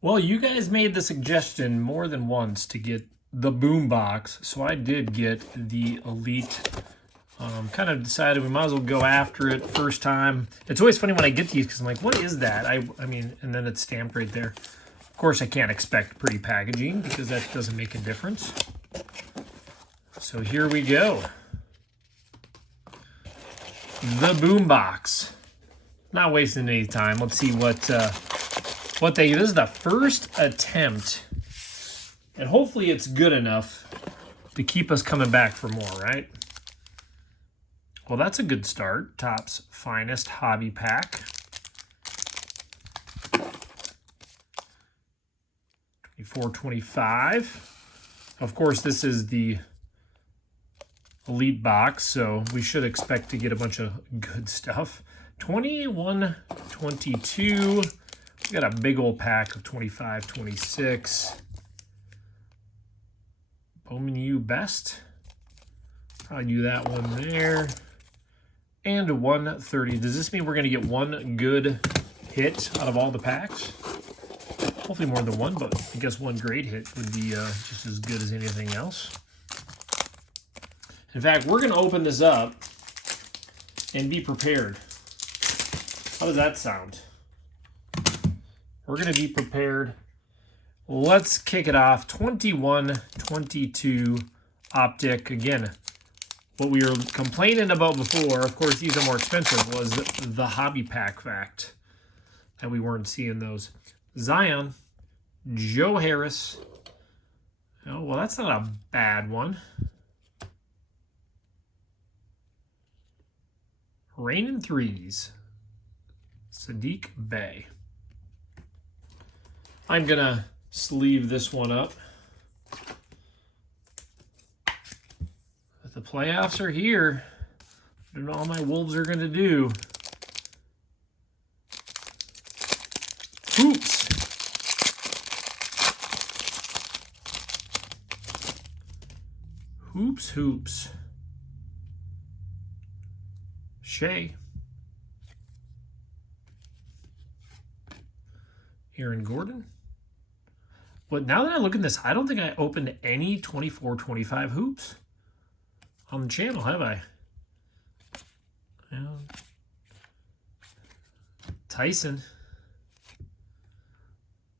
Well, you guys made the suggestion more than once to get the Boombox, so I did get the Elite. Kind of decided we might as well go after it first time. It's always funny when I get these because I'm like, what is that? I mean, and then it's stamped right there. Of course, I can't expect pretty packaging because that doesn't make a difference. So here we go. The Boombox. Not wasting any time. Let's see what they. This is the first attempt, and hopefully it's good enough to keep us coming back for more, right? Well, that's a good start. Topps Finest Hobby Pack. 24-25. Of course, this is the Elite box, so we should expect to get a bunch of good stuff. 21-22. We got a big old pack of 25-26. Bowman U Best. Probably do that one there. And 130. Does this mean we're going to get one good hit out of all the packs? Hopefully more than one, but I guess one great hit would be just as good as anything else. In fact, we're going to open this up and be prepared. How does that sound? We're going to be prepared. Let's kick it off. 21-22 Optic. Again, what we were complaining about before, of course, these are more expensive, was the hobby pack fact that we weren't seeing those. Zion, Joe Harris. Oh, well, that's not a bad one. Rain in Threes, Sadiq Bey. I'm going to sleeve this one up. But the playoffs are here. I don't know what all my Wolves are going to do. Hoops. Hoops. Shea. Aaron Gordon. But now that I look at this, I don't think I opened any 24-25 hoops on the channel, have I? Yeah. Tyson.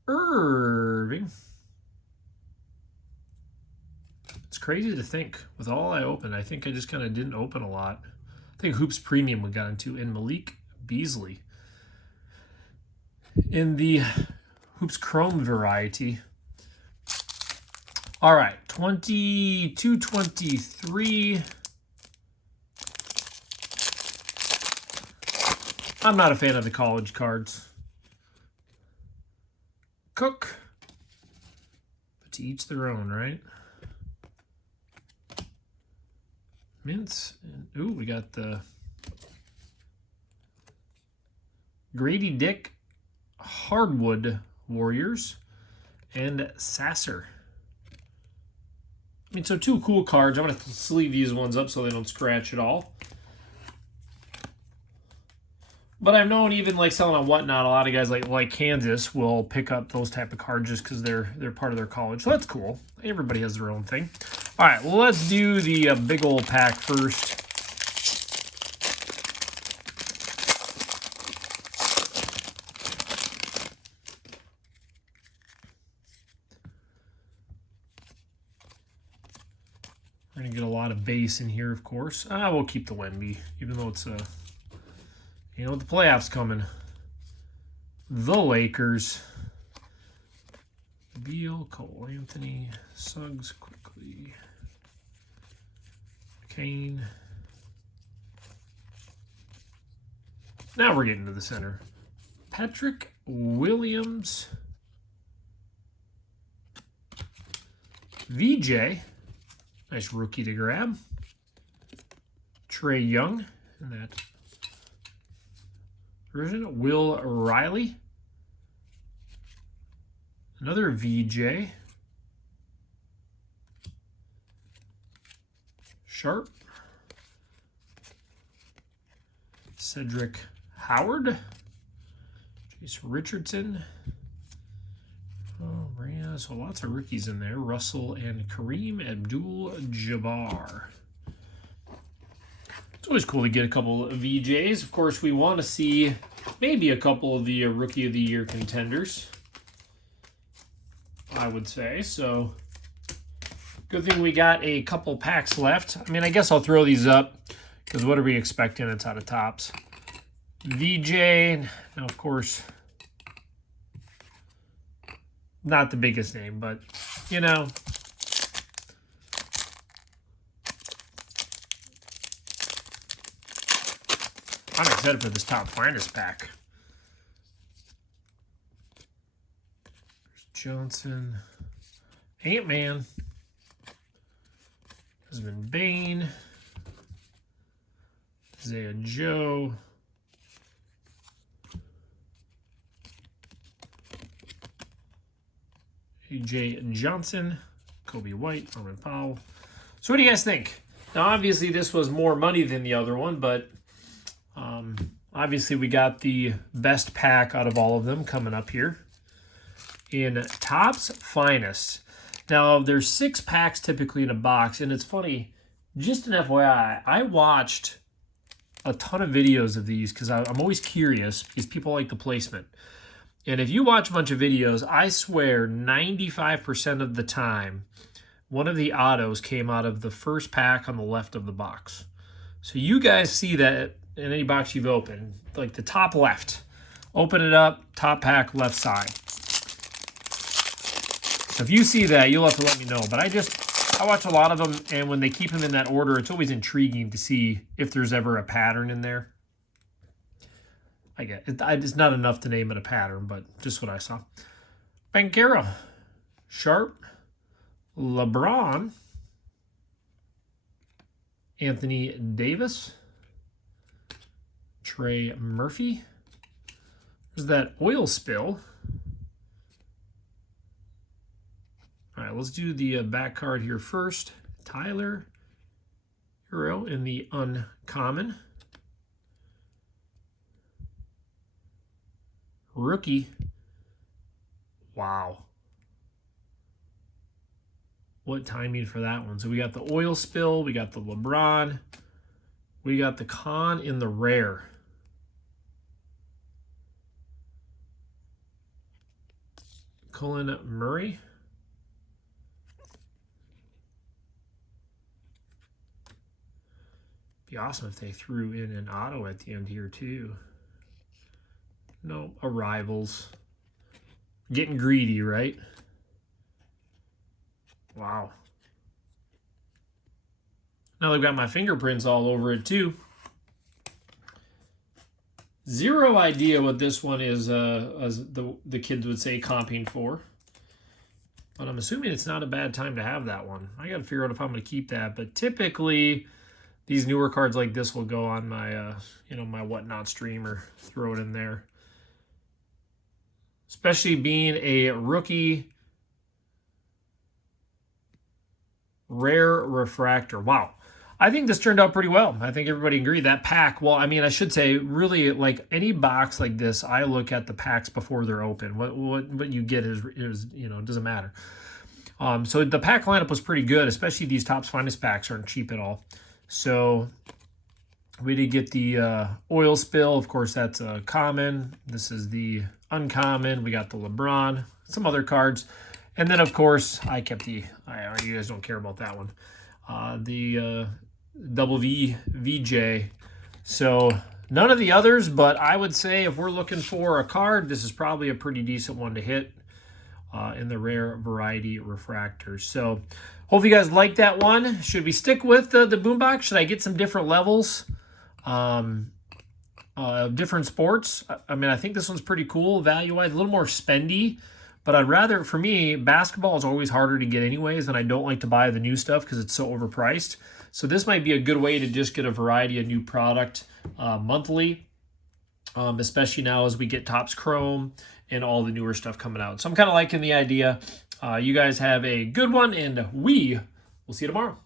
Irving. It's crazy to think. With all I opened, I think I just kind of didn't open a lot. I think Hoops Premium we got into, and Malik Beasley. In the Hoops Chrome variety. All right, 22-23. I'm not a fan of the college cards. Cook. But to each their own, right? Mints. Ooh, we got the Grady Dick Hardwood Warriors and Sasser. I mean, so two cool cards. I'm going to sleeve these ones up so they don't scratch at all. But I've known even like selling on Whatnot, a lot of guys like Kansas will pick up those type of cards just because they're part of their college. So that's cool. Everybody has their own thing. All right, well, let's do the big old pack first. We're going to get a lot of base in here, of course. We'll keep the Wemby, even though it's, the playoffs coming. The Lakers. Beal, Cole Anthony, Suggs quickly. Kane. Now we're getting to the center. Patrick Williams. VJ. Nice rookie to grab. Trey Young in that version. Will Riley. Another VJ. Sharp. Cedric Howard. Chase Richardson. So lots of rookies in there. Russell and Kareem Abdul-Jabbar. It's always cool to get a couple of VJs. Of course, we want to see maybe a couple of the Rookie of the Year contenders, I would say. So good thing we got a couple packs left. I mean, I guess I'll throw these up because what are we expecting? It's out of Topps. VJ, now of course, not the biggest name, but you know. I'm excited for this Top Finest pack. There's Johnson, Ant-Man, Desmond Bain, Isaiah Joe, A.J. Johnson, Kobe White, Norman Powell. So what do you guys think? Now, obviously, this was more money than the other one, but obviously we got the best pack out of all of them coming up here in Topps Finest. Now, there's 6 packs typically in a box, and it's funny, just an FYI, I watched a ton of videos of these because I'm always curious because people like the placement. And if you watch a bunch of videos, I swear 95% of the time, one of the autos came out of the first pack on the left of the box. So you guys see that in any box you've opened, like the top left. Open it up, top pack, left side. So if you see that, you'll have to let me know. But I watch a lot of them, and when they keep them in that order, it's always intriguing to see if there's ever a pattern in there. I get it. It's not enough to name it a pattern, but just what I saw. Bankera, Sharp, LeBron, Anthony Davis, Trey Murphy. There's that oil spill. All right, let's do the back card here first. Tyler Hero in the uncommon. Rookie. Wow. What timing for that one. So we got the oil spill. We got the LeBron. We got the Con in the rare. Cullen Murray. Be awesome if they threw in an auto at the end here too. No, arrivals. Getting greedy, right? Wow. Now they've got my fingerprints all over it too. Zero idea what this one is, as the kids would say, comping for. But I'm assuming it's not a bad time to have that one. I got to figure out if I'm going to keep that. But typically, these newer cards like this will go on my, my whatnot stream or throw it in there. Especially being a rookie rare refractor. Wow. I think this turned out pretty well. I think everybody agreed. That pack, well, I mean, I should say, really, like any box like this, I look at the packs before they're open. What you get is it doesn't matter. So the pack lineup was pretty good, especially these Topps Finest packs aren't cheap at all. So we did get the oil spill. Of course, that's a common. This is the uncommon. We got the LeBron, some other cards. And then, of course, I kept you guys don't care about that one. The double V VJ. So none of the others, but I would say if we're looking for a card, this is probably a pretty decent one to hit in the rare variety refractors. So hope you guys like that one. Should we stick with the Boombox? Should I get some different levels? Different sports. I mean, I think this one's pretty cool value-wise, a little more spendy, but I'd rather, for me, basketball is always harder to get anyways, and I don't like to buy the new stuff because it's so overpriced. So this might be a good way to just get a variety of new product monthly, especially now as we get Topps Chrome and all the newer stuff coming out. So I'm kind of liking the idea. You guys have a good one, and we will see you tomorrow.